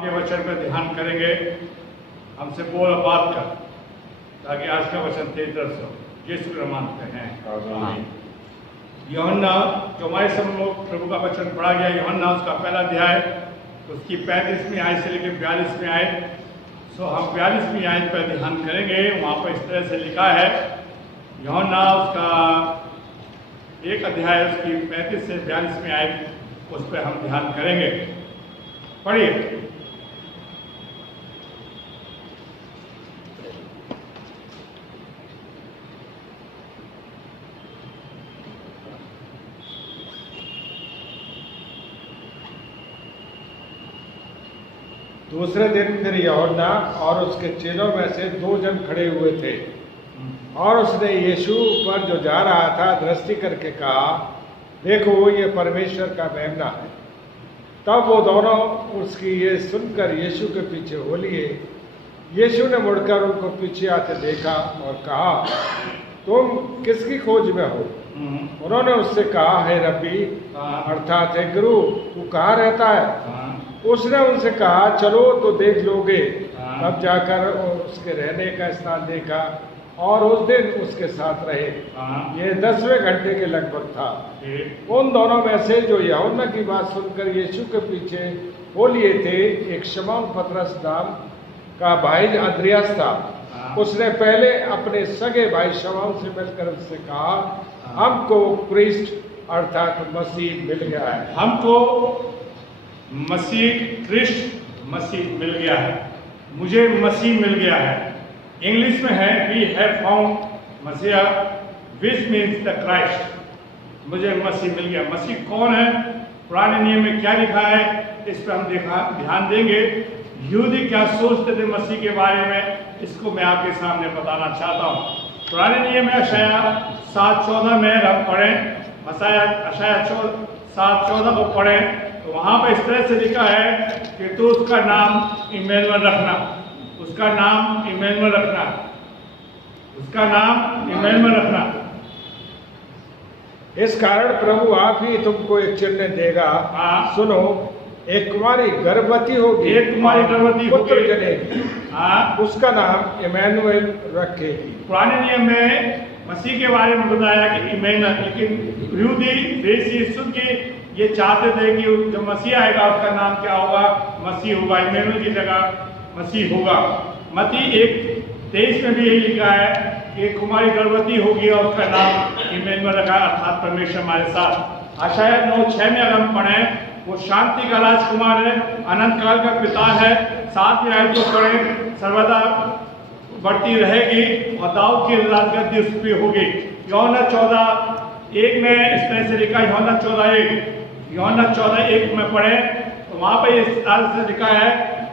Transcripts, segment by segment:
आपके वचन पर ध्यान करेंगे। हमसे बोल बात कर, ताकि आज का वचन तेरी तरफ से हो। यीशु के नाम मांगते हैं, आमीन। यूहन्ना, जो हमारे सम्मुख प्रभु का वचन पढ़ा गया, यूहन्ना उसका पहला अध्याय, उसकी 35वीं आयत से लेकर 42वीं आयत। सो हम 42वीं आयत पर ध्यान करेंगे। वहाँ पर इस तरह से लिखा है, यूहन्ना उसका एक अध्याय, उसकी 35 से 42वीं आयत, उस पर हम ध्यान करेंगे। पढ़िए। दूसरे दिन फिर यूहन्ना और उसके चेलों में से 2 जन खड़े हुए थे, और उसने यीशु पर जो जा रहा था दृष्टि करके कहा, देखो ये परमेश्वर का मेमना है। तब वो दोनों उसकी ये सुनकर यीशु के पीछे हो लिए। यीशु ने मुड़कर उनको पीछे आते देखा और कहा, तुम किसकी खोज में हो? उन्होंने उससे कहा, है रब्बी, अर्थात है गुरु, तू कहाँ रहता है? उसने उनसे कहा, चलो तो देख लोगे। तब जाकर उसके रहने का स्थान देखा और उस दिन उसके साथ रहे। ये 10वें घंटे के लगभग था। उन दोनों में से जो यूहन्ना की बात सुनकर यीशु के पीछे हो लिए थे, एक शमौन पतरस नाम का भाई अंद्रियास था। उसने पहले अपने सगे भाई शमौन से मिलकर उससे कहा, हमको क्रिस्ट अर्थात मसीह मिल गया है। हमको मसीह मिल गया है। मुझे मसीह मिल गया है। इंग्लिश में है, वी हैव फाउंड मसीहा, विच मीन्स द क्राइस्ट। मुझे मसीह मिल गया। मसीह कौन है? पुराने नियम में क्या लिखा है, इस पर हम ध्यान देंगे। यहूदी क्या सोचते थे मसीह के बारे में, इसको मैं आपके सामने बताना चाहता हूँ। पुराने नियम में अशाया 7:14 में हम पढ़ें, अशाया 7:14 को पढ़ें, तो वहाँ पर इस तरह से लिखा है कि तू उसका नाम इम्मानुएल रखना, उसका नाम इम्मानुएल रखना, उसका नाम इम्मानुएल रखना। इस कारण प्रभु आप ही तुमको एक चिन्ह देगा। सुनो, एक कुमारी गर्भवती होगी, एक कुमारी गर्भवती पुत्र जनेगी, उसका नाम इम्मानुएल रखेगी। पुराने नियम में मसीह के बारे में बताया कि इम्मानुएल, लेकिन यहूदी देशी सुन के ये चाहते थे कि जो मसीह आएगा उसका नाम क्या होगा? मसीह होगा, इम्मानुएल की जगह मसीह होगा। मत्ती 1:23 में भी यही लिखा है कि कुमारी गर्भवती होगी और उसका नाम इम्मानुएल रखा, अर्थात परमेश्वर हमारे साथ। आशाया 9:6 में अगर हम पढ़ें, वो शांति का राजकुमार है, अनंत काल का पिता है। 7वीं आयत को पढ़ें, सर्वदा बढ़ती रहेगी और दाऊद की राजगद्दी उस पर होगी। यूहन्ना 14:1 में इस तरह से लिखा, यूहन्ना 14:1 में पढ़े तो वहाँ पर इस तरह से लिखा है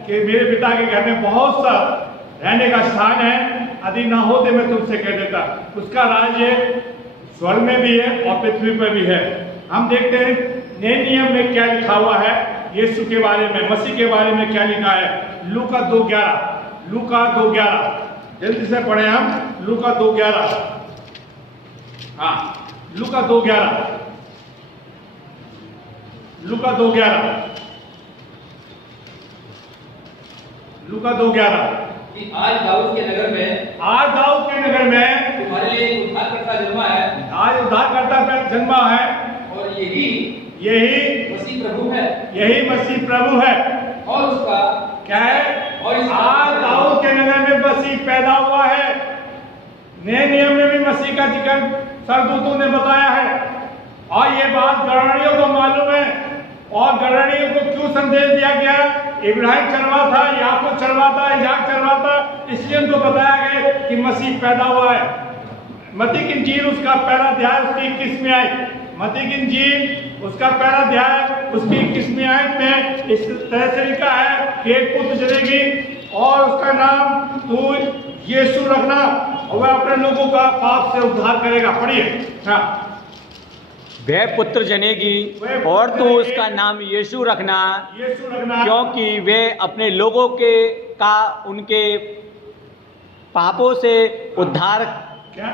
कि मेरे पिता के घर में बहुत सा रहने का स्थान है, यदि ना होते मैं तुमसे कह देता। उसका राज्य स्वर्ग में भी है और पृथ्वी पर भी है। हम देखते हैं नए नियम में क्या लिखा हुआ है यीशु के बारे में, मसीह के बारे में क्या लिखा है। लूका 2:11 जल्दी से पढ़े हम। लूका 2:11, हाँ, लूका 2:11 कि आज दाऊद के नगर में तुम्हारे लिए एक उद्धारकर्ता जन्मा है। आज उद्धारकर्ता जन्मा है, और यही मसीह प्रभु है। और उसका क्या है? और आज दाऊद के नगर में मसीह पैदा हुआ है। नए नियम में भी मसीह का जिक्र सरदूतों ने बताया है, और ये बात गणरणियों को मालूम है। और गणरणियों को क्यों संदेश दिया गया? इब्राहिम चरवा था, याकूब चरवा था, इसहाक चरवा था, इसलिए उनको बताया गया कि मसीह पैदा हुआ है। मत्ती की इंजील उसका पहला अध्याय उसकी 21वीं आयत, मत्ती की इंजील उसका पहला अध्याय उसकी 21वीं आयत में इस तरह से लिखा है कि एक पुत्र जनेगी और उसका नाम तू यीशु रखना, और वह अपने लोगों का पाप से उद्धार करेगा। पढ़िए। हाँ, वह पुत्र जनेगी और तू उसका नाम यीशु रखना, क्योंकि वे अपने लोगों का उनके पापों से उद्धार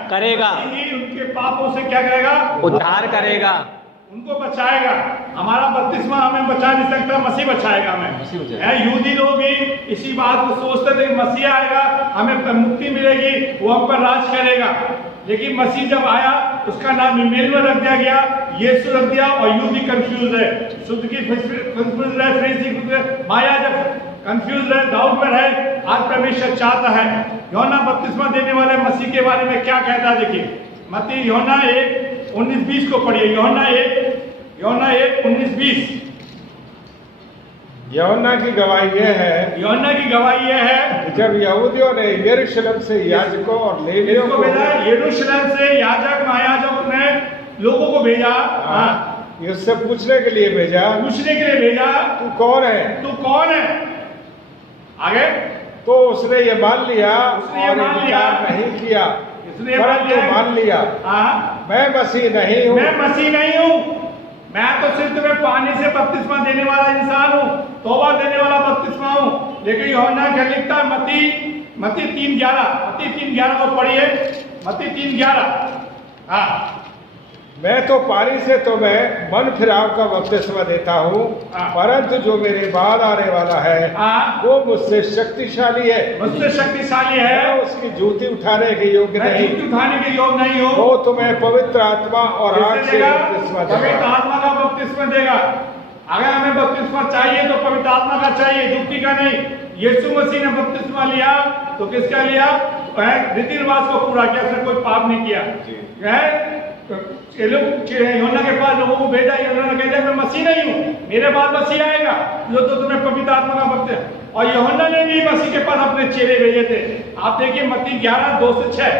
करेगा। उनके पापों से क्या करेगा? उद्धार करेगा। उनको बचाएगा। हमारा बपतिस्मा हमें बचा नहीं सकता, मसीह बचाएगा मसीह हमें। बचाएगा। है यहूदी लोग भी इसी बात को सोचते थे कि मसीह आएगा, हमें मुक्ति मिलेगी, वो हम पर राज करेगा। लेकिन मसीह जब आया उसका नाम इमैनुअल रख दिया गया, यीशु रख दिया, और यहूदी कंफ्यूज है, शुद्ध की कंफ्यूज है, फरीसी माया जब कंफ्यूज है, डाउट में रहे। आज परमेश्वर चाहता है। यूहन्ना बपतिस्मा देने वाले मसीह के बारे में क्या कहता है, देखिए मत्ती यूहन्ना 1:19-20 को पढ़िए। यूहन्ना 1:19-20। यूहन्ना की गवाही यह है, यूहन्ना की गवाही यह है, जब यहूदियों ने यरूशलेम से याजकों और लेवियों इसको को भेजा, यरूशलेम से याजक महायाजक ने लोगों को भेजा, उससे पूछने के लिए भेजा, पूछने के लिए भेजा, तू कौन है? तू कौन है? आगे तो उसने ये मान लिया उसने ये और मान इनकार लिया। नहीं किया, इसने परंतु मान लिया हाँ, मैं मसीह नहीं हूँ। मैं मसीह नहीं हूँ, मैं तो सिर्फ तुम्हें पानी से बपतिस्मा देने वाला इंसान हूँ, तौबा देने वाला बपतिस्मा हूँ। लेकिन यूहन्ना क्या लिखता है, मत्ती 3:11 को पढ़िए। मत्ती 3:11। हाँ, मैं तो पानी से तुम्हें मन फिराव का बपतिस्मा देता हूँ, हाँ। परंतु जो मेरे बाद आने वाला है हाँ, वो मुझसे शक्तिशाली है, मुझसे शक्तिशाली मैं है, उसकी जूती उठाने के योग्य मैं नहीं। जूती उठाने के योग नहीं हूँ। वो तुम्हें पवित्र आत्मा और आग किससे से देगा? बपतिस्मा पवित्र देगा। आत्मा का बपतिस्मा देगा। अगर हमें बपतिस्मा चाहिए तो पवित्र आत्मा का चाहिए, दुखी का नहीं। यीशु मसीह ने बपतिस्मा लिया तो किसका लिया? रीति रिवाज को पूरा किया, उसने कोई पाप नहीं किया। यूहन्ना के पास लोगों को भेजा, यूहन्ना कहता है मैं मसीह नहीं हूँ, मेरे बाद मसीह आएगा जो तो तुम्हें पवित्र आत्मा का बपतिस्मा। और यूहन्ना ने भी मसीह के पास अपने चेले भेजे थे। आप देखिए मत्ती 11:2-6,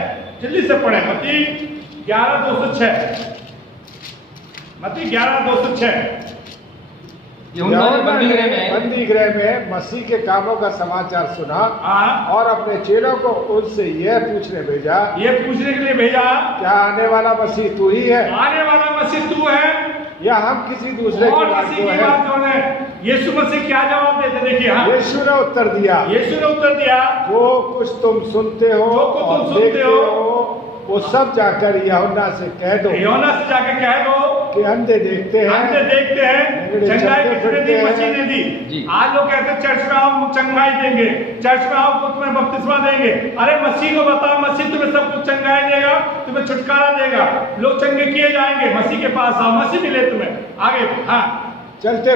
जल्दी से पढ़े। मत्ती 11:2-6, मत्ती 11:2-6। यूहन्ना ने बंदी गृह में मसीह के कामों का समाचार सुना हाँ, और अपने चेलों को उनसे यह पूछने भेजा, ये पूछने के लिए भेजा, क्या आने वाला मसीह तू ही है आने वाला मसीह तू है या हम किसी दूसरे की और बात किसी को की है? बात कौन है? यीशु मसीह क्या जवाब देते, देखिए। हाँ, यीशु ने उत्तर दिया, यीशु ने उत्तर दिया, जो कुछ तुम सुनते हो जो कुछ तुम और सुनते देखते हो, वो सब जाकर यूहन्ना से कह दो यूहन्ना से जाके कह दो कि अंधे देखते हैं, अंधे देखते हैं, चंगाई किसने दी? मसीह ने दी। जी। आज लोग कहते हैं चर्च में आओ चंगाई देंगे, चर्च में आओ तो तुम्हें बपतिस्मा देंगे। अरे मसीह को बताओ, मसीह तुम्हें सब कुछ चंगाई देगा, तुम्हें छुटकारा देगा, लोग चंगे किए जाएंगे। मसीह के पास आओ, मसीह मिले तुम्हें। आगे हाँ, चलते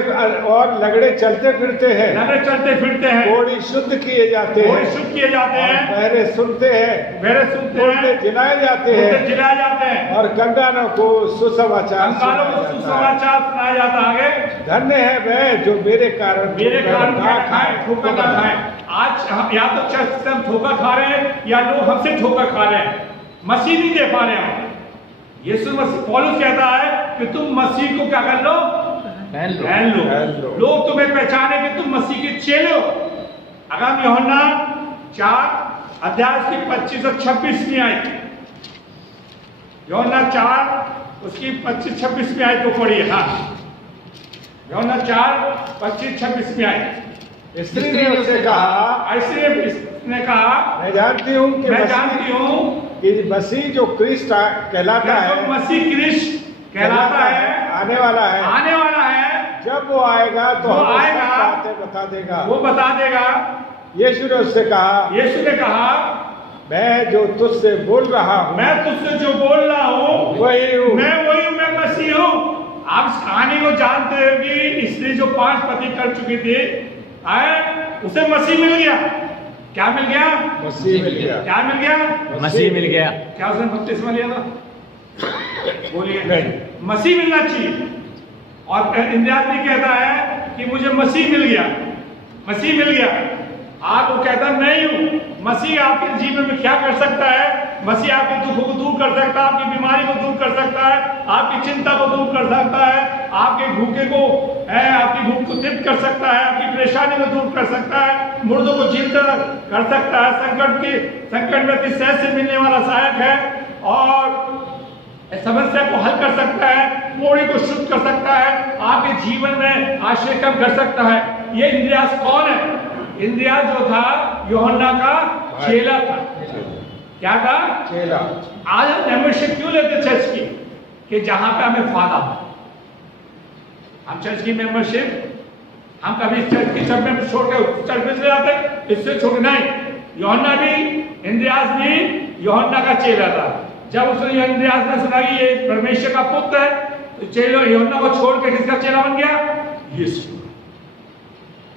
और लगड़े चलते फिरते हैं, नगरे चलते फिरते हैं, कोढ़ी शुद्ध किए जाते कोई हैं, शुद्ध किए जाते और हैं, बहरे सुनते हैं, मेरे सुनते मुर्दे हैं, जिलाए जाते मुर्दे हैं जिलाए जाते हैं, और कंगालों को सुसमाचार कंगालों को सुनाया जाता है। सुसमाचार सुनाया जाता है। आगे, धन्य है वह जो मेरे कारण क्या खाए, ठोकर ना खाए। आज या तो चर्च से हम ठोकर खा रहे हैं या लोग हमसे ठोकर खा रहे हैं, मसीह नहीं दे पा रहे हैं। यीशु मसीह, पौलुस कहता है कि तुम मसीह को क्या कर लो? पहन लो। पहन लो। लोग तुम्हें पहचाने कि तुम मसीह के चेले हो। अगर हम यूहन्ना 4 उसकी 25 और 26 में आई, यूहन्ना 4 उसकी 25-26 में आई तो पढ़िए। हाँ, यूहन्ना 4:25-26 में आई। स्त्री ने उससे कहा, ऐसे इसने कहा, मैं जानती हूँ कि मैं जानती हूँ कि मसीह जो क्रिस्ट कहलाता कि है, मसीह क्रिस्ट कहलाता है, आने वाला है, आने वाला है, जब वो आएगा तो वो हमें आएगा, सब बातें बता देगा। वो बता देगा। यीशु ने उससे कहा, यीशु ने कहा, मैं जो तुझसे बोल रहा हूँ मैं तुझसे जो बोल रहा हूँ वही हूँ। मैं वही हूँ, मैं मसीह हूँ। आप इस कहानी को जानते हो कि स्त्री जो 5 पति कर चुकी थी, उसे मसीह मिल गया। क्या मिल गया? मसीह मिल गया। क्या मिल गया? मसीह मिल गया। क्या उसने बपतिस्मा लिया था? बोलिए। नहीं। मसीह मिलना चाहिए। और इंद्रियात्मी कहता है कि मुझे मसीह मिल गया, मसीह मिल गया। आप वो कहता नहीं हूँ। मसीह आपके जीवन में क्या कर सकता है? मसीह आपके दुखों को दूर कर सकता है, आपकी बीमारी को दूर कर सकता है, आपकी चिंता को दूर कर सकता है, आपके भूखे को आपकी भूख को तृप्त कर सकता है, आपकी परेशानी को दूर कर सकता है, मुर्दों को जीवित कर सकता है, संकट में किस से मिलने वाला सहायक है और समस्या को हल कर सकता है, मोड़ी को शुद्ध कर सकता है, आपके जीवन में आश्चर्य कम कर सकता है। ये इंद्रियास कौन है? इंद्रियास जो था यूहन्ना का चेला था। क्या था? चेला। आज हम मेंबरशिप क्यों लेते चर्च की? कि जहां पे हमें फायदा हो, हम चर्च की मेंबरशिप हम कभी चर्च की सब में छोड़ के चर्च में चले जाते, इससे छोड़ नहीं। यूहन्ना भी, इंद्रियास भी यूहन्ना का चेला था। जब उसने इंद्रियास ने सुना कि ये परमेश्वर का पुत्र है, तो चेलो यूहन्ना को छोड़ के किसका चेला बन गया? यीशु।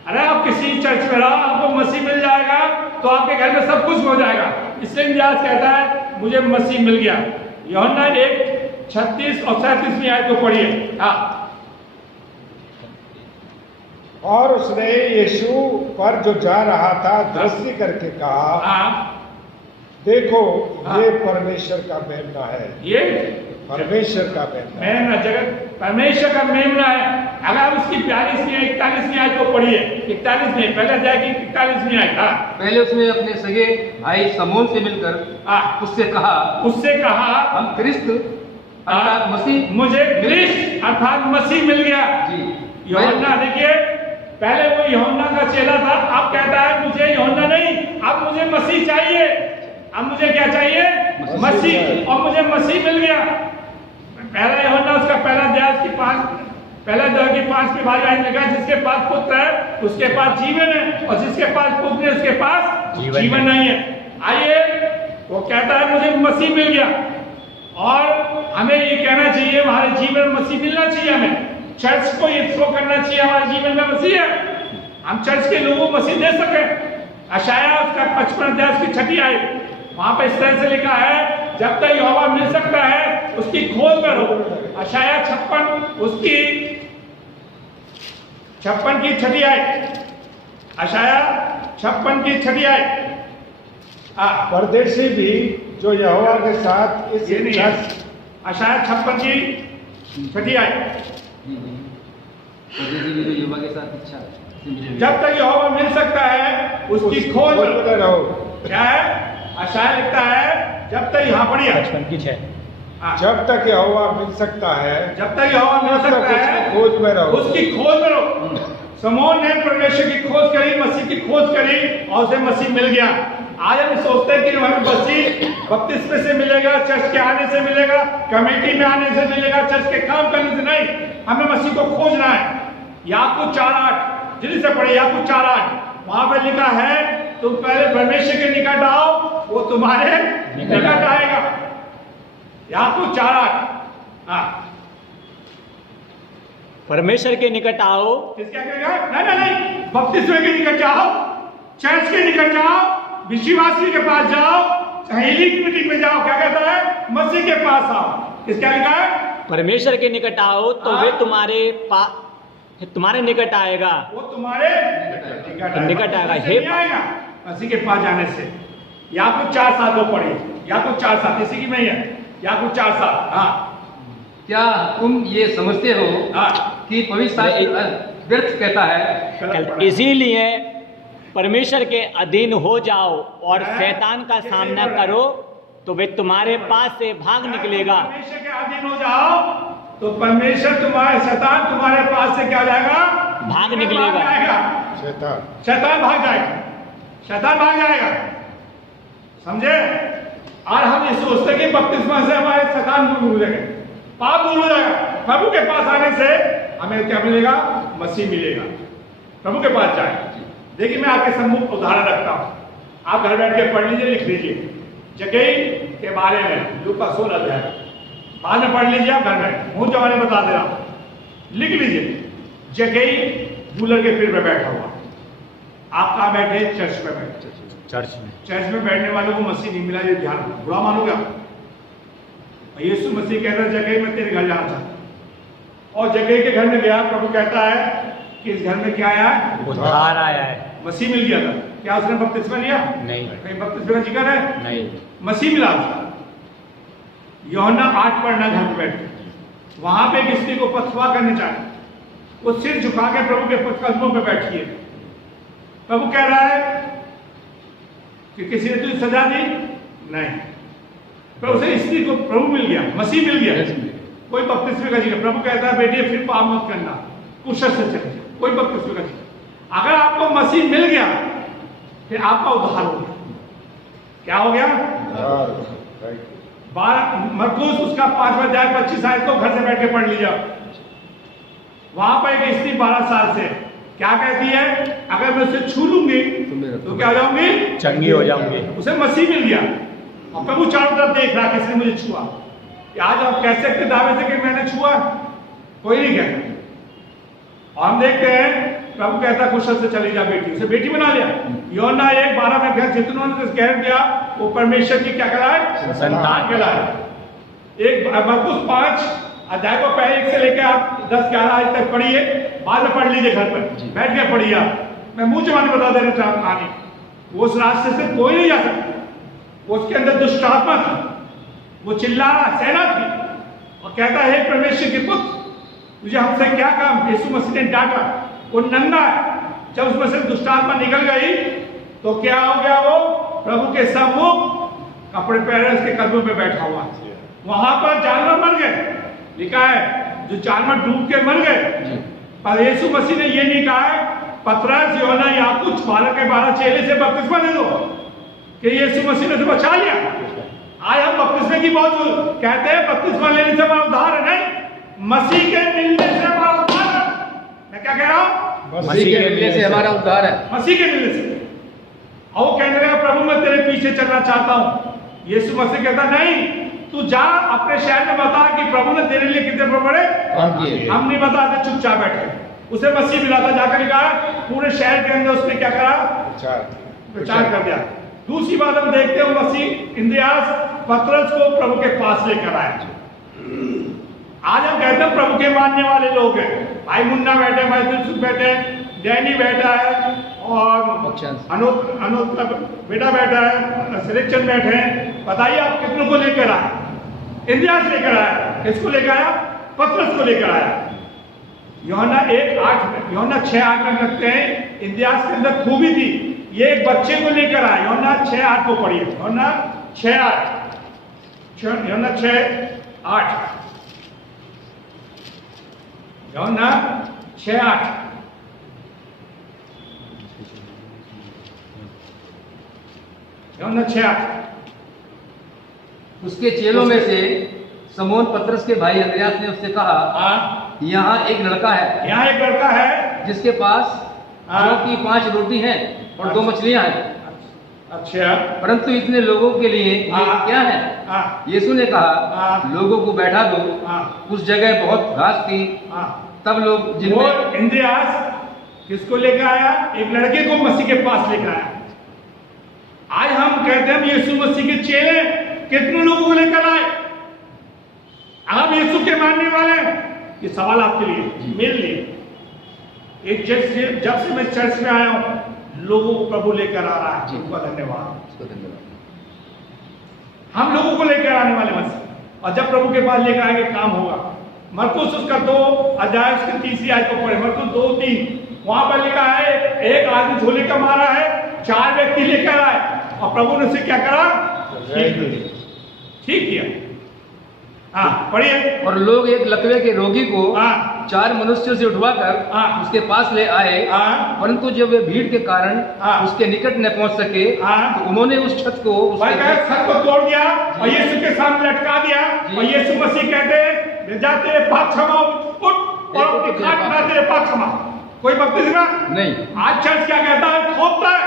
अरे आप किसी चर्च में रहो, आपको मसीह मिल जाएगा तो आपके घर में सब कुछ हो जाएगा। इसलिए इंद्रियास कहता है मुझे मसीह मिल गया। यूहन्ना 1:36 और 37 आयत को पढ़िए। हाँ, और उसने यीशु पर जो जा रहा था दृष्टि करके कहा, हाँ, देखो हाँ, ये परमेश्वर का मेमना है। ये परमेश्वर का मेमना है। मेमना, जगत परमेश्वर का मेमना है। अगर आप उसकी 41वीं आयत को पढ़िए, 41 में पहले जाएगी 41वीं आयत। हाँ, पहले उसने अपने सगे भाई समून से मिलकर हाँ, उससे कहा हम क्रिस्त अर्थात मसीह मुझे क्रिस्त अर्थात मसीह मिल गया। जी। यूहन्ना देखिए, पहले वो यूहन्ना का चेला था, अब कहता है मुझे यूहन्ना नहीं, अब मुझे मसीह चाहिए। अब मुझे क्या चाहिए? मसीह। और मुझे मसीह मिल गया। पहला यूहन्ना उसका पहला अध्याय की 5वीं भाग में लिखा, जिसके पास पुत्र है उसके पास जीवन है, और जिसके पास पुत्र है उसके पास जीवन नहीं है। आइए, वो कहता है मुझे मसीह मिल गया, और हमें ये कहना चाहिए हमारे जीवन में मसीह मिलना चाहिए। हमें चर्च को ये शो करना चाहिए हमारे जीवन में मसीह है, हम चर्च के लोगों को मसीह दे सके। अशाया उसका 55 अध्याय की 6 आयत, वहां पे इस तरह से लिखा है, जब तक यहोवा मिल सकता है उसकी खोज में रहो। अशाया 56 उसकी 56 की 6 आयत, अशाया 56 की 6 आयत। परदेशी भी जो यहोवा के साथ इस ये नहीं इच्छा है, अशाया 56 की 6 आयत। परदेशी भी तो युवा के साथ इच्छा से मिलेंगे। जब तक यहोवा मिल सकता है उसकी खोज में रहो। क्या है? अशाया लिखता है, जब तक यहाँ पढ़िए 55 की 6, जब तक यहोवा मिल सकता है, जब तक यहोवा मिल सकता है उसकी खोज में रहो। उसकी खोज में रहो। समौन ने परमेश्वर की खोज करी, मसीह की खोज करी, और उसे मसीह मिल गया। आज हम सोचते हैं कि हमें मसीह बपतिस्मे से मिलेगा, चर्च के आने से मिलेगा, कमेटी में आने से मिलेगा, चर्च के काम करने से नहीं। हमें मसीह को खोजना है। याकूब 4:8 जल्दी से पढ़े, याकूब 4:8, वहां पर लिखा है तुम पहले परमेश्वर के निकट आओ, वो तुम्हारे निकट आएगा। याकूब 4:8। हाँ, परमेश्वर के निकट आओ। किसका कहेगा? नहीं, बपतिस्मे के निकट जाओ, चर्च के निकट जाओ, विश्वासी के पास जाओ, हीलिंग मीटिंग में जाओ। क्या कहता है? मसीह के पास आओ। किसका लिखा है? परमेश्वर के निकट आओ तो वे तुम्हारे निकट आएगा। वो तुम्हारे निकट आएगा। हे आएगा मसीह के पास जाने से। याकूब 4:7 को पढ़िए, याकूब 4:7 इसी की में ही है। याकूब 4:7। हाँ, क्या तुम ये समझते हो हाँ, कि पवित्र शास्त्र व्यर्थ कहता है? इसीलिए परमेश्वर के अधीन हो जाओ और शैतान का सामना करो तो वे तुम्हारे पास से भाग निकलेगा। परमेश्वर के अधीन हो जाओ तो परमेश्वर शैतान तुम्हारे पास से क्या हो जाएगा? भाग निकलेगा। शैतान भाग जाएगा, शैतान भाग जाएगा। समझे? और हम ये सोचते कि बपतिस्मा से हमारे शैतान दूर हो जाएगा, पाप दूर हो जाएगा। प्रभु के पास आने से हमें क्या मिलेगा? मसीह मिलेगा। प्रभु के पास जाए। देखिए, मैं आपके सम्मुख उदाहरण रखता हूं, आप घर बैठ के पढ़ लीजिए, लिख लीजिए। जगई के बारे में लूका 16 अध्याय बाद में पढ़ लीजिए आप घर में, मुंह जवाने बता दे रहा हूं, लिख लीजिए। जगई रूलर के फिर में बैठा हुआ, आप कहाँ बैठे? चर्च में बैठे। चर्च में बैठने वालों को मसीह नहीं मिला, ये ध्यान रखो, बुरा मानोगे आप? यीशु मसीह कहता है जगई मैं तेरे घर जाना चाहता, और जगई के घर में गया। प्रभु कहता है कि इस घर में क्या आया है? उद्धार आया है। मसीह मिल गया था। क्या उसने बपतिस्मा लिया? नहीं। कहीं बपतिस्मा का जिक्र है? नहीं। मसीह मिला उसका। यूहन्ना 8 पढ़ना घर में बैठ, वहां पे एक स्त्री को पथवा करने चाहे, वो सिर झुका के प्रभु के कदमों पे बैठी है। प्रभु कह रहा है कि किसी ने तुझे सजा दी? नहीं। पर उसे स्त्री को प्रभु मिल गया, मसीह मिल गया। कोई बपतिस्मे का जिक्र। प्रभु कहता है बेटी फिर पाप मत करना, कुशल से चले। कोई बपतिस्मे का जिक्र। अगर आपको मसीह मिल गया फिर आपका उद्धार हो गया। क्या हो गया? मरकुस उसका 5वां अध्याय 25 आयत को घर से बैठ के पढ़ लीजिए। वहां पर एक स्त्री 12 साल से क्या कहती है, अगर मैं उसे छू लूंगी तो क्या हो जाऊंगी, चंगी हो जाऊंगी। उसे मसीह मिल गया और प्रभु चारों तरफ देख रहा किसने मुझे छुआ। आज आप कह सकते दावे से कि मैंने छुआ, कोई नहीं कहता। और हम देखते हैं प्रभु कहता कुशल से चली जा बेटी, उसे बेटी बना लिया। यूहन्ना 1:12 में कह जितनों ने कह दिया वो परमेश्वर की क्या कहलाए, संतान कहलाए। एक मरकुस 5 अध्याय को पहले 1 से लेकर आप 10-11 आज तक पढ़िए, बाद में पढ़ लीजिए घर पर बैठ के पढ़िए। मैं मुंह जबानी बता देना चाहता हूं कहानी, वो उस रास्ते से कोई नहीं जा सकता, वो उसके अंदर दुष्ट आत्मा थी, वो चिल्ला सेना थी और कहता है परमेश्वर के पुत्र मुझे हमसे क्या काम। यीशु मसीह ने डांटा, वो नंगा है। जब उसमें से दुष्ट आत्मा निकल गई तो क्या हो गया, वो प्रभु के सम्मुख कपड़े पहने उसके कदमों पे बैठा हुआ। वहां पर जानवर मर गए, लिखा है जो जानवर डूब के मर गए, पर यीशु मसीह ने ये नहीं कहा है पतरस यूहन्ना याकूब 12 के 12 चेले से बपतिस्मा ले लो कि यीशु मसीह ने तो बचा लिया। आज हम बपतिस्मे की बहुत कहते हैं बपतिस्मा लेने से हमारा उद्धार है, नहीं, मसीह के मिलने से हमारा उद्धार है। मैं क्या कह रहा हूं, मसीह के मिलने से हमारा उद्धार है, मसीह के मिलने से। और वो कहने लगा प्रभु मैं तेरे पीछे चलना चाहता हूं। यीशु मसीह कहता नहीं, तू जा अपने शहर में बता कि प्रभु ने तेरे लिए कितने बड़े हम नहीं बताते, चुपचाप बैठे। उसे मसीह मिला था, जाकर कहा पूरे शहर के अंदर उसने क्या करा, प्रचार कर दिया। दूसरी बात हम देखते हैं मसीह इंद्रियास पतरस को प्रभु के पास लेकर आए। आज हम कहते हैं प्रभु के मानने वाले लोग हैं, भाई मुन्ना बैठे, भाई दिलसुख बैठे, डैनी बैठा है और अनोद बेटा बैठा है, सिलेक्शन बैठे हैं। बताइए आप कितनों को लेकर आए, इंद्रियास लेकर आया, किसको लेकर आया, पतरस को लेकर आया। यूहन्ना 1:8 यूहन्ना 6:8 में रखते हैं इंद्रियास के अंदर खूबी थी, ये एक बच्चे को लेकर आया। यूहन्ना 6:8 को पढ़िए, यूहन्ना 6:8 यूहन्ना 6:8 यूहन्ना 6:8 यूहन्ना 6:8 उसके चेलों में से समौन पतरस के भाई अंद्रयास ने उससे कहा यहाँ एक लड़का है, यहाँ एक लड़का है जिसके पास जो की 5 रोटी हैं और 2 मछलियां हैं, अच्छा, परंतु इतने लोगों के लिए ये क्या है। यीशु ने कहा लोगों को बैठा दो। उस जगह बहुत घास थी। तब लोग जिनमें इंद्रियास किसको लेकर आया, एक लड़के को मसीह के पास लेकर आया। आज हम कहते हैं यीशु मसीह के चेले कितने लोगों को लेकर आए, हम यीशु के मानने वाले हैं। ये सवाल आपके लिए, मेरे लिए। एक चर्च से जब से मैं चर्च में आया हूं लोगों को प्रभु लेकर आ रहा है, उनका धन्यवाद। हम लोगों को लेकर आने वाले मसीह, और जब प्रभु के पास लेकर आएंगे काम होगा। मरकुस उसका 2 अध्याय उसके 3री आयत को पढ़े, मरकुस 2:3 वहां पर लिखा है एक आदमी झोले का मारा है, 4 व्यक्ति लेकर आए और प्रभु ने उसे क्या करा, ठीक किया। पढ़िए। और लोग एक लकवे के रोगी को 4 मनुष्यों से उठवाकर उसके पास ले आए, परंतु जब वे भीड़ के कारण उसके निकट न पहुंच सके तो उन्होंने उस छत को तोड़ दिया और यीशु के सामने लटका दिया। और यीशु मसीह कहते जा तेरे पाप क्षमा, उठ और अपनी खाट बना तेरे पाप क्षमा। कोई बपतिस्मा नहीं। आज चर्च क्या कहता है, थोपता है।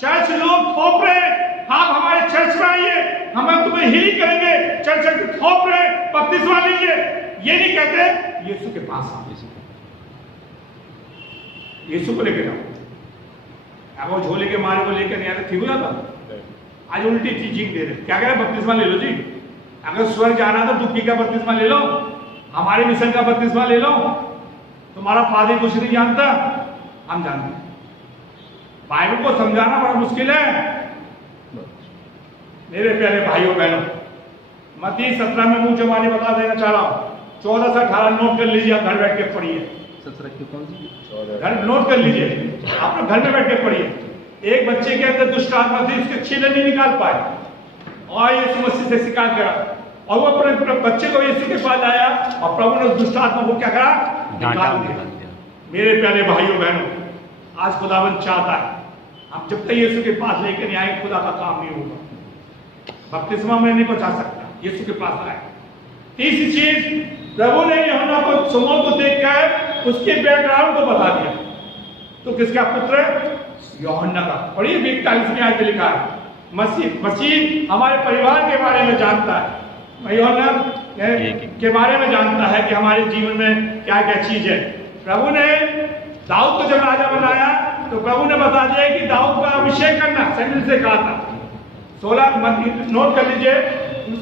चर्च लोग थोप रहे हैं, आप हमारे चर्च में आइए, हम तुम्हें हीलिंग करेंगे। चर्च थोप रहे, बपतिस्मा लीजिए। ये नहीं कहते यीशु के पास आओ, यीशु को लेकर जाओ। अब वो झोले के मारे को लेकर नहीं आते, ठीक हो जाता। आज उल्टी टीचिंग दे रहे, क्या कह रहे, बपतिस्मा ले लो जी। अगर स्वर्ग जाना तो दुखी का बपतिस्मा ले लो, हमारे मिशन का बपतिस्मा ले लो। तुम्हारा फादर कुछ नहीं जानता, हम जानते हैं। बाइबल को समझाना बड़ा मुश्किल है मेरे प्यारे भाइयों बहनों। मत्ती 17 में मुंह जबानी बता देना चाह रहा हूं, 14 से 18 नोट कर लीजिए, आप घर बैठ के पढ़िए। 17 घर नोट कर लीजिए, आप लोग घर में बैठ के पढ़िए। एक बच्चे के अंदर दुष्ट आत्मा थी, उसके छीले नहीं निकाल पाए और यीशु मसीह से शिकायत करा और वो अपने बच्चे को यीशु के पास आया और प्रभु ने उस दुष्ट आत्मा को क्या करा, निकाल दिया। मेरे प्यारे भाइयों बहनों, आज खुदावन चाहता है हम जब तक यीशु के पास लेकर नहीं आए खुदा का काम नहीं होगा। बपतिस्मा में नहीं पहुंचा सकता, यीशु के पास आए। तीसरी चीज, प्रभु ने यूहन्ना को, शमौन को देखकर उसके बैकग्राउंड को बता दिया। तो किसका पुत्र है? यूहन्ना का। और ये 41वें आयत में लिखा है मसीह हमारे परिवार के बारे में जानता है, यूहन्ना के बारे में जानता है कि हमारे जीवन में क्या क्या चीज है। प्रभु ने दाऊद को जब राजा बनाया तो प्रभु ने बता दिया कि दाऊद का अभिषेक करना, सैमुएल से कहा था। 16 नोट कर लीजिए,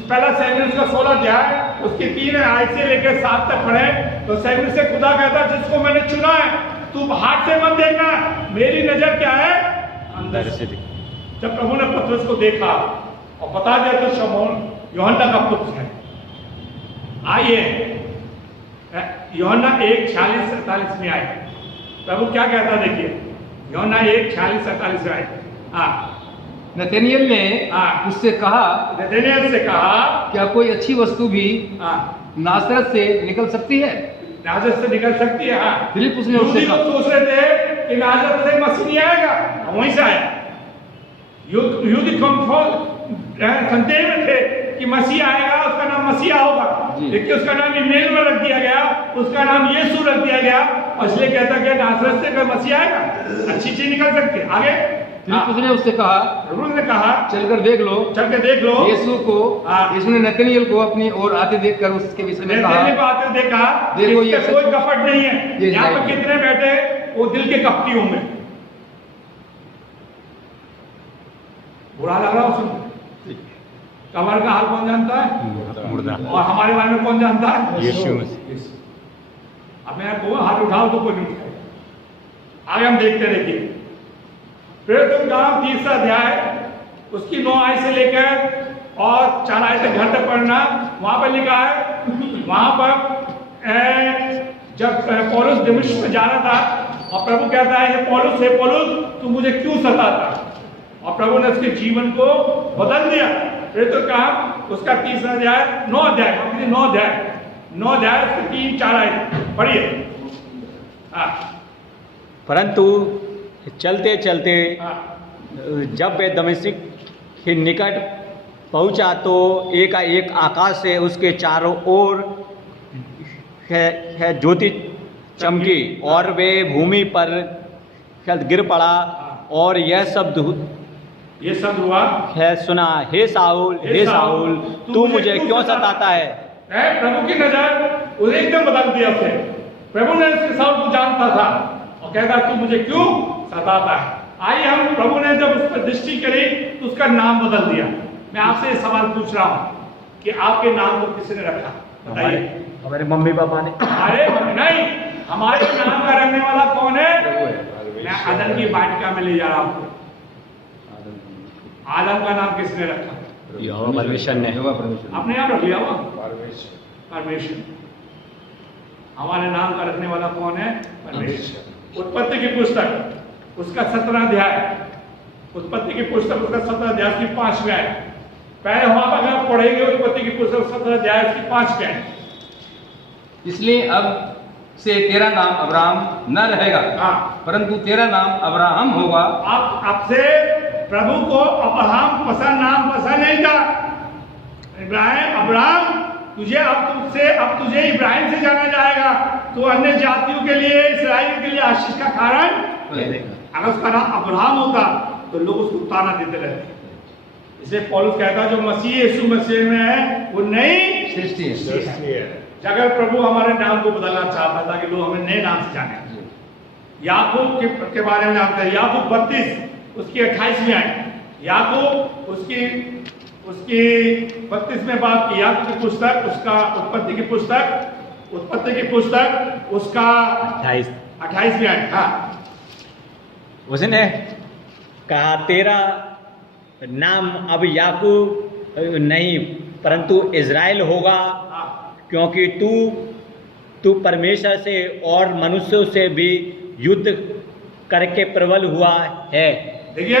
पहला सैमुएल का 16 अध्याय उसकी 3 आयत से लेकर 7 तक पढ़े तो सैमुएल से खुदा कहता जिसको मैंने चुना है तू हाथ से मत देखना, मेरी नजर क्या है? अंदर से। जब प्रभु ने पतरस को देखा और बता दिया तो शमौन यूहन्ना का पुत्र है। आइए यूहन्ना 1:46-47 में आए, प्रभु क्या कहता देखिए, यूहन्ना 1:46-47 में आए। हाँ, नतनएल ने उससे कहा, नतनएल से कहा क्या कोई अच्छी वस्तु भी नासरत से निकल सकती है? नासरत से निकल सकती है। हाँ, फिलिप उसने उससे कहा, सोच रहे थे कि नासरत से मसीह नहीं आएगा, वहीं से आया। युद्ध संदेह में थे कि मसीह आएगा, उसका नाम मसीहा होगा, लेकिन उसका नाम इम्मानुएल में रख दिया गया, उसका नाम यीशु रख दिया गया। और इसलिए कहता कि नासरत से कोई मसीह आएगा, अच्छी चीज निकल सकती है। आगे फिलिप ने उससे कहा, उन्होंने कहा चलकर देख लो, चलकर देख लो। यीशु ने नतनएल को अपनी ओर आते देखकर उसके विषय में कहा, आते देखा देखो ये कोई कपट नहीं है। यहाँ पर कितने बैठे वो दिल के कपटी होंगे? बुरा लग रहा है कमर का हाल कौन जानता है? मुर्दा। और हमारे बारे में कौन जानता है? यीशु। अब मैं को हाथ उठाओ तो कोई नहीं उठाएगा। आगे हम देखते रहिए प्रेरितों का 3 अध्याय उसकी 9 आयत से लेकर और 4 आयत तक घर तक पढ़ना। वहां पर लिखा है, वहां पर जब पौलुस दमिश्क में जा रहा था और प्रभु कहता है हे पौलुस तू मुझे क्यों सताता? और प्रभु ने उसके जीवन को बदल दिया। प्रेरितों का उसका 3 अध्याय 9 अध्याय उसके 3-4 आयत पढ़िए। परंतु चलते चलते जब वे दमिश्क के निकट पहुंचा तो एकाएक आकाश से उसके चारों ओर ज्योति चमकी और वे भूमि पर गिर पड़ा और यह शब्द हुआ है सुना, हे साउल तू मुझे क्यों सताता है? प्रभु की नजर उसे एकदम बदल दिया उसे। प्रभु ने उसके साउल को जानता था और कहता तू मुझे क्यों सताता है। आइए हम प्रभु ने जब उस पर दृष्टि करी तो उसका नाम बदल दिया। मैं आपसे सवाल पूछ रहा हूँ कि आपके नाम को किसने रखा? बताइए। हमारे मम्मी पापा ने। अरे नहीं, हमारे नाम का रखने वाला कौन है? मैं आदम की वाटिका में ले जा रहा हूँ। आदम का नाम किसने रखा? परमेश्वर ने। आपने यहाँ रख लिया हुआ परमेश्वर। हमारे नाम का रखने वाला कौन है? परमेश्वर। उत्पत्ति की पुस्तक उसका 17 अध्याय, उत्पत्ति की पुस्तक उसका 17 अध्याय की 5वें आयत। पहले वहां पर आप पढ़ेंगे उत्पत्ति की पुस्तक 17 अध्याय की 5वें आयत। इसलिए अब से तेरा नाम अब्राहम न रहेगा, परंतु तेरा नाम अब्राहम होगा। अब से प्रभु को अब्राहम नाम पसंद नहीं था। अब्राहम अब तुझे इब्राहिम से जाना जाएगा, तो अन्य जातियों के लिए, इस्राएल के लिए आशीष का कारण। अगर उसका नाम अब्राहम होता तो लोग उसको ताना देते रहते। इसलिए पौलुस कहता जो मसीह यीशु मसीह में है वो नई सृष्टि है। अगर प्रभु हमारे नाम को बदलना चाहता था कि लोग हमें नए नाम से जाने। याकूब के बारे में जानते हैं, याकूब 32 उसकी 28 में आए। याकूब उसकी 32 में बात की। याकूब की पुस्तक उसका उत्पत्ति की पुस्तक उसका 28 में आए। हाँ, उसने कहा तेरा नाम अब याकूब नहीं परंतु इज़राइल होगा, क्योंकि तू परमेश्वर से और मनुष्यों से भी युद्ध करके प्रबल हुआ है। देखिए,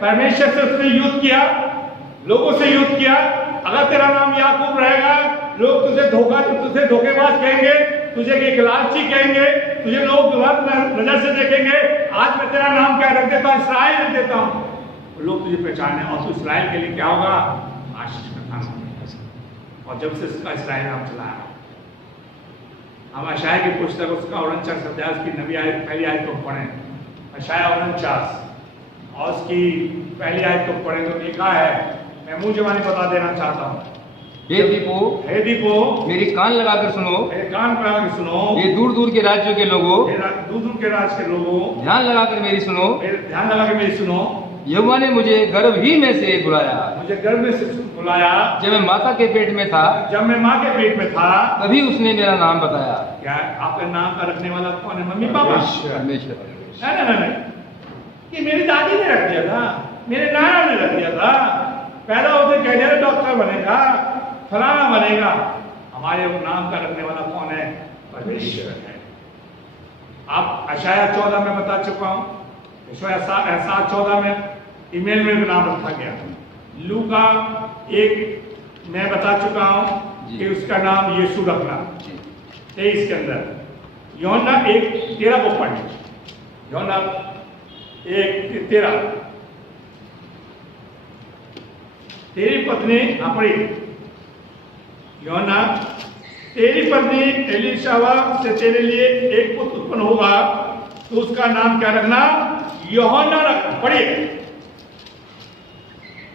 परमेश्वर से उसने युद्ध किया, लोगों से युद्ध किया। अगर तेरा नाम याकूब रहेगा, लोग तुझे धोखेबाज कहेंगे, तुझे एक लालची कहेंगे, तुझे लोग गलत नजर से देखेंगे। आज मैं तेरा नाम क्या रख देता हूँ? इस्राएल रख देता हूँ। लोग तुझे पहचाने और तू इस्राएल के लिए क्या होगा? आशीष का नाम। और जब से इसका इस्राएल नाम चला है, हम अशाया की पुस्तक उसका 49 अध्याय की नबी आयत पहली आयत को पढ़ें। अशाया 49 और उसकी पहली आयत को पढ़ें तो लिखा है, मैं मुंह जबानी बता देना चाहता हूँ। हे दीपो मेरी कान लगाकर सुनो, मेरे कान लगाकर सुनो, ये दूर दूर के राज्यों के लोगों, दूर दूर के राज्य के लोगों, ध्यान लगाकर मेरी सुनो, ध्यान लगाकर मेरी सुनो। यहोवा ने मुझे गर्भ ही में से बुलाया, मुझे गर्भ में से बुलाया, जब मैं माता के पेट में था, जब मैं माँ के पेट में था, तभी उसने मेरा नाम बताया। क्या आपका नाम का रखने वाला कौन है? Mummy papa? परमेश्वर। नहीं, ये मेरी दादी ने रख दिया था, मेरे नाना ने रख दिया था। पैदा होते कह दिया डॉक्टर बनेगा, फलाना बनेगा। हमारे वो नाम का रखने वाला कौन है? परमेश्वर है। आप अशाया 14 में बता चुका हूँ, अशाया 7:14 में ईमेल में नाम रखा गया। लूका 1 मैं बता चुका हूँ कि उसका नाम यीशु रखना 23 के अंदर। यूहन्ना 1:13 को पढ़ें। यूहन्ना 1:13 तेरी पत्नी अपनी यूहन्ना तेरी पत्नी एलिशबा से तेरे लिए एक पुत्र उत्पन्न होगा, तो उसका नाम क्या रखना? यूहन्ना रखना। पढ़िए।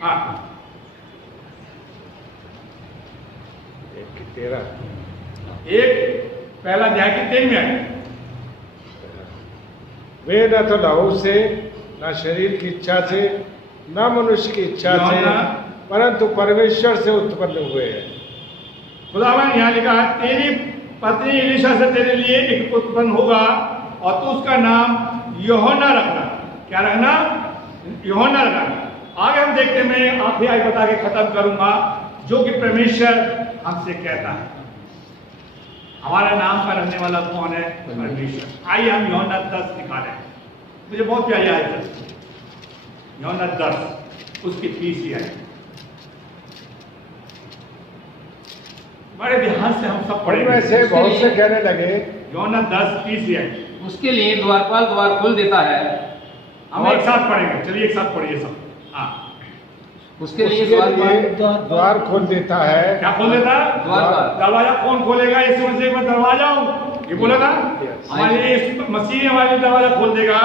हाँ 1 पहला अध्याय की 3 में वे न तो लहू से, न शरीर की इच्छा से, न मनुष्य की इच्छा से, परंतु परमेश्वर से उत्पन्न हुए हैं। खुदावन यहाँ लिखा है, तेरी पत्नी एलिशा से तेरे लिए एक पुत्र उत्पन्न होगा और तू उसका नाम यूहन्ना रखना। क्या रखना? यूहन्ना रखना। आगे हम देखते, मैं आखिरी आयत बता के खत्म करूंगा, जो कि परमेश्वर हमसे कहता है। हमारा नाम का रखने वाला कौन है? परमेश्वर। आइए हम यूहन्ना 10 निकालें। मुझे बहुत प्यारी आयत है यूहन्ना 10 उसकी 30 आयत। बड़े ध्यान से हम सब पढ़े। में से बहुत से कहने लगे, यूहन्ना 10:30 है। उसके लिए द्वारपाल द्वार खोल देता है। हम एक साथ पढ़ेंगे, चलिए एक साथ पढ़िए सब। हाँ, उसके लिए द्वार खोल देता है। क्या खोल देता है? दरवाजा कौन खोलेगा? यीशु मसीह में दरवाजा हूँ, ये बोला था। हमारे यीशु मसीह हमारे दरवाजा खोल देगा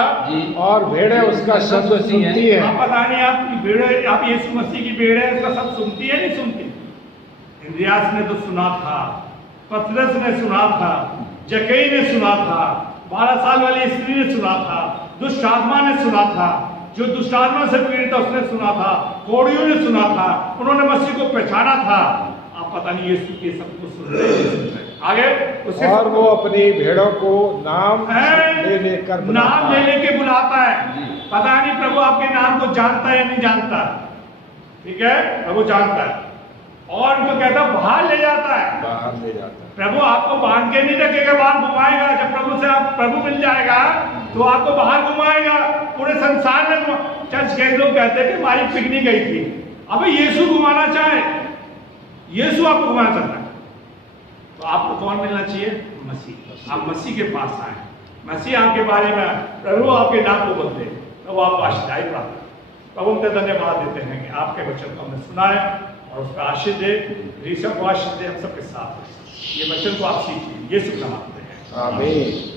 और भेड़ें उसका शब्द सुनती है। आप पता नहीं आपकी भेड़, आप यीशु मसीह की भेड़ है, उसका शब्द सुनती है नहीं सुनती? इंद्रियास ने तो सुना था, पतरस ने सुना था, जकई ने सुना था, 12 साल वाली स्त्री ने सुना था, दुष्ट आत्मा ने सुना था, जो दुष्ट आत्मा से पीड़ित था उसने सुना था, कोड़ियों ने सुना था, उन्होंने मसीह को पहचाना था। आप पता नहीं यीशु के सब कुछ सुन रहे हैं। आगे उसके और वो अपनी भेड़ों को नाम ले लेकर बुलाता है। पता नहीं प्रभु आपके नाम को जानता है या नहीं जानता, ठीक है? प्रभु जानता है और उनको कहता बाहर ले जाता है, बाहर ले जाता है। प्रभु आपको बांध के नहीं रखेगा, बाहर घुमाएगा। जब प्रभु से आप प्रभु मिल जाएगा तो आपको बाहर घुमाएगा, पूरे संसार में। चर्च के लोग कहते हैं कि हमारी पिकनिक गई थी। अबे यीशु घुमाना चाहे, यीशु आपको घुमाना चाहता है, तो आपको कौन मिलना चाहिए? मसीह। आप मसीह के पास आए, मसीह आपके बारे में, प्रभु आपके नाम को बदले, तो वो आपको आशीर्वाद प्राप्त। प्रभु हम धन्यवाद देते हैं कि आपके वचन को हमने सुना है और उसका आशीष दे, ऋषभ को आशीष दे, हम सबके साथ ये वचन को आप सीखिए। यीशु का नाम में। आमीन।